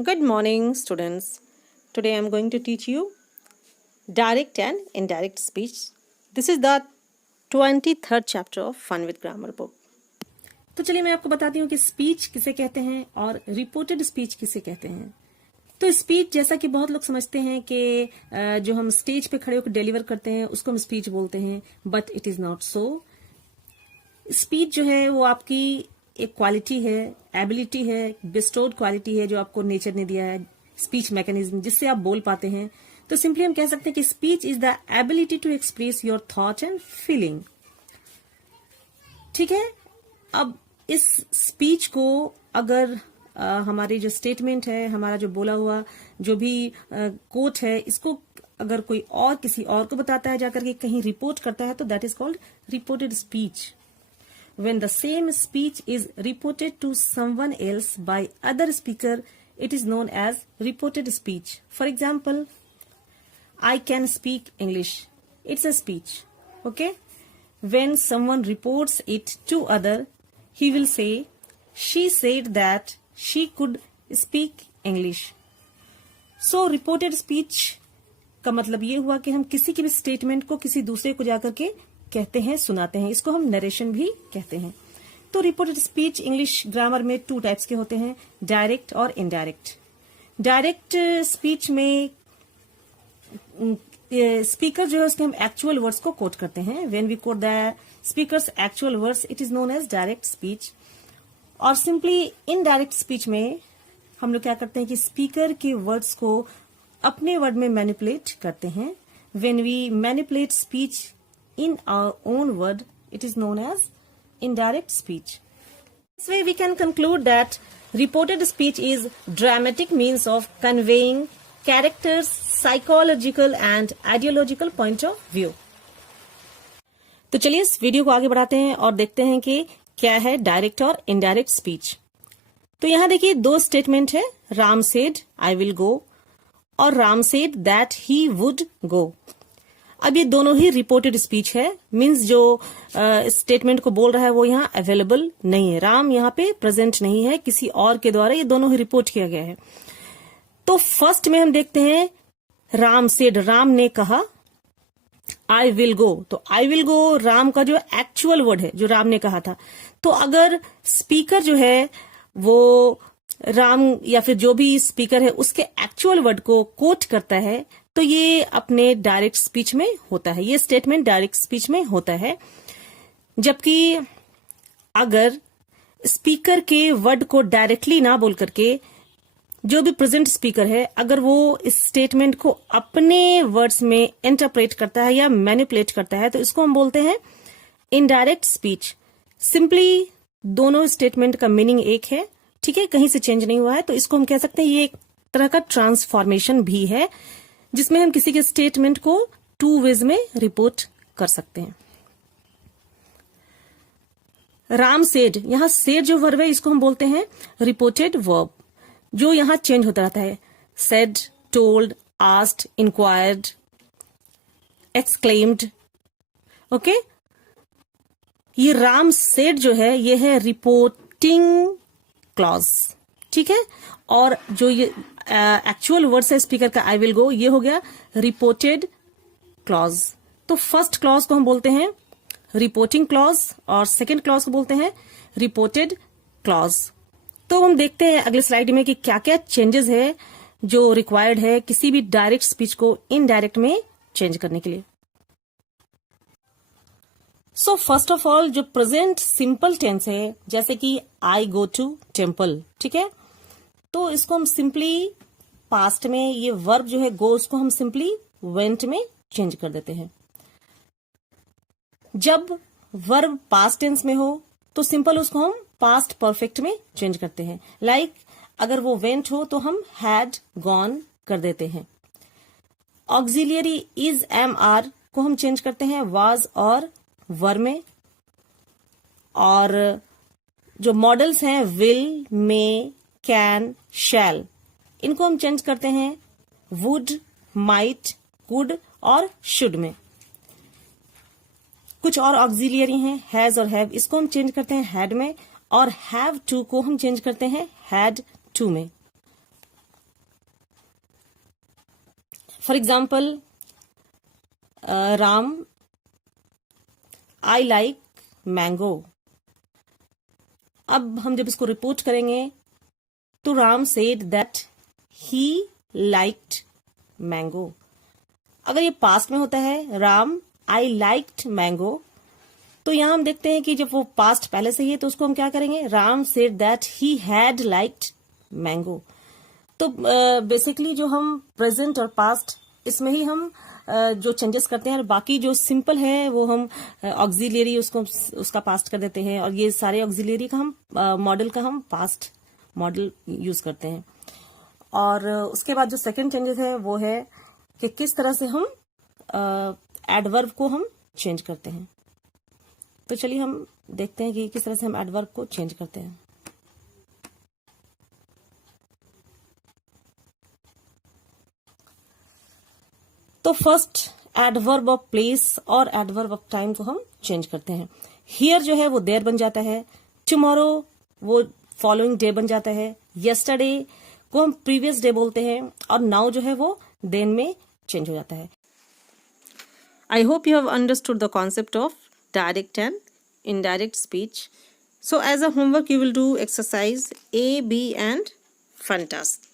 Good morning, students. Today I am going to teach you direct and indirect speech. This is the 23rd chapter of Fun with Grammar book. तो चलिए मैं आपको बताती हूँ कि speech किसे कहते हैं और रिपोर्टेड स्पीच किसे कहते हैं। तो स्पीच जैसा कि बहुत लोग समझते हैं कि जो हम स्टेज पे खड़े होकर डिलीवर करते हैं उसको हम स्पीच बोलते हैं, but it is not so. Speech जो है वो आपकी एक क्वालिटी है, एबिलिटी है, बिस्टोर्ड क्वालिटी है जो आपको नेचर ने दिया है, स्पीच मैकेनिज्म जिससे आप बोल पाते हैं। तो सिंपली हम कह सकते हैं कि speech is the ability to express your thought and feeling. ठीक है, अब इस स्पीच को अगर हमारी जो स्टेटमेंट है, हमारा जो बोला हुआ जो भी कोट है, इसको अगर कोई और किसी और को बताता है, जाकर के कहीं रिपोर्ट करता है, तो that is called reported speech. When the same speech is reported to someone else by other speaker, it is known as reported speech. For example, I can speak English. It's a speech. Okay? When someone reports it to other, he will say, she said that she could speak English. So, reported speech का मतलब ये हुआ कि हम किसी की भी statement को किसी दूसरे को जाकर के कहते हैं, सुनाते हैं। इसको हम नरेशन भी कहते हैं। तो रिपोर्टेड स्पीच इंग्लिश ग्रामर में 2 टाइप्स के होते हैं, डायरेक्ट और इनडायरेक्ट। डायरेक्ट स्पीच में स्पीकर जो है उसके हम एक्चुअल वर्ड्स को कोट करते हैं। When we quote the speaker's actual words, it is known as direct speech. और सिंपली इनडायरेक्ट स्पीच में हम लोग क्या करते हैं कि स्पीकर के वर्ड्स को अपने वर्ड में मैनिपुलेट करते हैं। When we manipulate speech in our own word, it is known as indirect speech. This way we can conclude that reported speech is dramatic means of conveying characters, psychological and ideological point of view. तो चलिए इस video को आगे बढ़ाते हैं और देखते हैं कि क्या है डायरेक्ट और इनडायरेक्ट स्पीच। तो यहां देखिए 2 स्टेटमेंट है, Ram said I will go और Ram said that he would go. अब ये दोनों ही रिपोर्टेड स्पीच है, मींस जो स्टेटमेंट को बोल रहा है वो यहाँ अवेलेबल नहीं है, राम यहाँ पे प्रेजेंट नहीं है, किसी और के द्वारा ये दोनों ही रिपोर्ट किया गया है। तो फर्स्ट में हम देखते हैं राम सेड, राम ने कहा आई विल गो। तो आई विल गो राम का जो एक्चुअल वर्ड है जो राम ने कहा था। तो अगर स्पीकर जो है वो राम या फिर जो भी स्पीकर है उसके एक्चुअल वर्ड को कोट करता है तो ये अपने डायरेक्ट स्पीच में होता है, ये स्टेटमेंट डायरेक्ट स्पीच में होता है। जबकि अगर स्पीकर के वर्ड को डायरेक्टली ना बोल करके जो भी प्रेजेंट स्पीकर है अगर वो इस स्टेटमेंट को अपने वर्ड्स में इंटरप्रेट करता है या मैनिपुलेट करता है तो इसको हम बोलते हैं इनडायरेक्ट स्पीच। सिंपली दोनों स्टेटमेंट का मीनिंग एक है, ठीक है, कहीं से चेंज नहीं हुआ है। तो इसको हम कह सकते हैं ये एक तरह का ट्रांसफॉर्मेशन भी है जिसमें हम किसी के स्टेटमेंट को 2 वेज में रिपोर्ट कर सकते हैं। राम सेड, यहां सेड जो वर्ब है इसको हम बोलते हैं रिपोर्टेड वर्ब, जो यहां चेंज होता रहता है। Said, told, asked, inquired, exclaimed. Okay, ये राम सेड जो है ये है रिपोर्टिंग क्लॉज, ठीक है। और जो ये एक्चुअल वर्ड्स है स्पीकर का आई विल गो, ये हो गया रिपोर्टेड क्लॉज। तो फर्स्ट क्लॉज को हम बोलते हैं रिपोर्टिंग क्लॉज और सेकंड क्लॉज को बोलते हैं रिपोर्टेड क्लॉज। तो हम देखते हैं अगले स्लाइड में कि क्या क्या चेंजेस है जो रिक्वायर्ड है किसी भी डायरेक्ट स्पीच को इनडायरेक्ट में चेंज करने के लिए। सो फर्स्ट ऑफ ऑल जो प्रेजेंट सिंपल टेंस है जैसे कि आई गो टू टेम्पल, ठीक है, तो इसको हम सिंपली पास्ट में ये वर्ब जो है गो उसको हम सिंपली वेंट में चेंज कर देते हैं। जब वर्ब पास्ट टेंस में हो तो सिंपल उसको हम पास्ट परफेक्ट में चेंज करते हैं। लाइक अगर वो वेंट हो तो हम हैड गॉन कर देते हैं। ऑक्सिलियरी इज एम आर को हम चेंज करते हैं वाज और वर में। और जो मॉडल्स हैं विल, मे, कैन, शैल, इनको हम चेंज करते हैं वुड, माइट, कुड और शुड में। कुछ और ऑक्सिलियरी हैं हैज और हैव, इसको हम चेंज करते हैं हैड में। और हैव टू को हम चेंज करते हैं हैड टू में। For example Ram I like mango. अब हम जब इसको रिपोर्ट करेंगे तो Ram said that he liked mango. अगर ये पास्ट में होता है राम आई लाइक्ड मैंगो, तो यहां हम देखते हैं कि जब वो पास्ट पहले से ही है तो उसको हम क्या करेंगे, Ram said that he had liked mango. तो बेसिकली जो हम प्रेजेंट और पास्ट इसमें ही हम जो चेंजेस करते हैं, और बाकी जो सिंपल है वो हम ऑक्सिलियरी उसका पास्ट कर देते हैं, और ये सारे ऑक्सिलियरी का हम मॉडल का हम पास्ट मॉडल यूज करते हैं। और उसके बाद जो सेकंड चेंजेस है वो है कि किस तरह से हम एडवर्ब को हम चेंज करते हैं। तो चलिए हम देखते हैं कि किस तरह से हम एडवर्ब को चेंज करते हैं। तो फर्स्ट एडवर्ब ऑफ प्लेस और एडवर्ब ऑफ टाइम को हम चेंज करते हैं। हियर जो है वो देयर बन जाता है, टुमारो वो फॉलोइंग डे बन जाता है, यस्टरडे को हम प्रीवियस डे बोलते हैं, और नाउ जो है वो देन में चेंज हो जाता है। I hope you have understood the concept of direct and indirect speech. So as a homework you will do exercise A, B and fun task.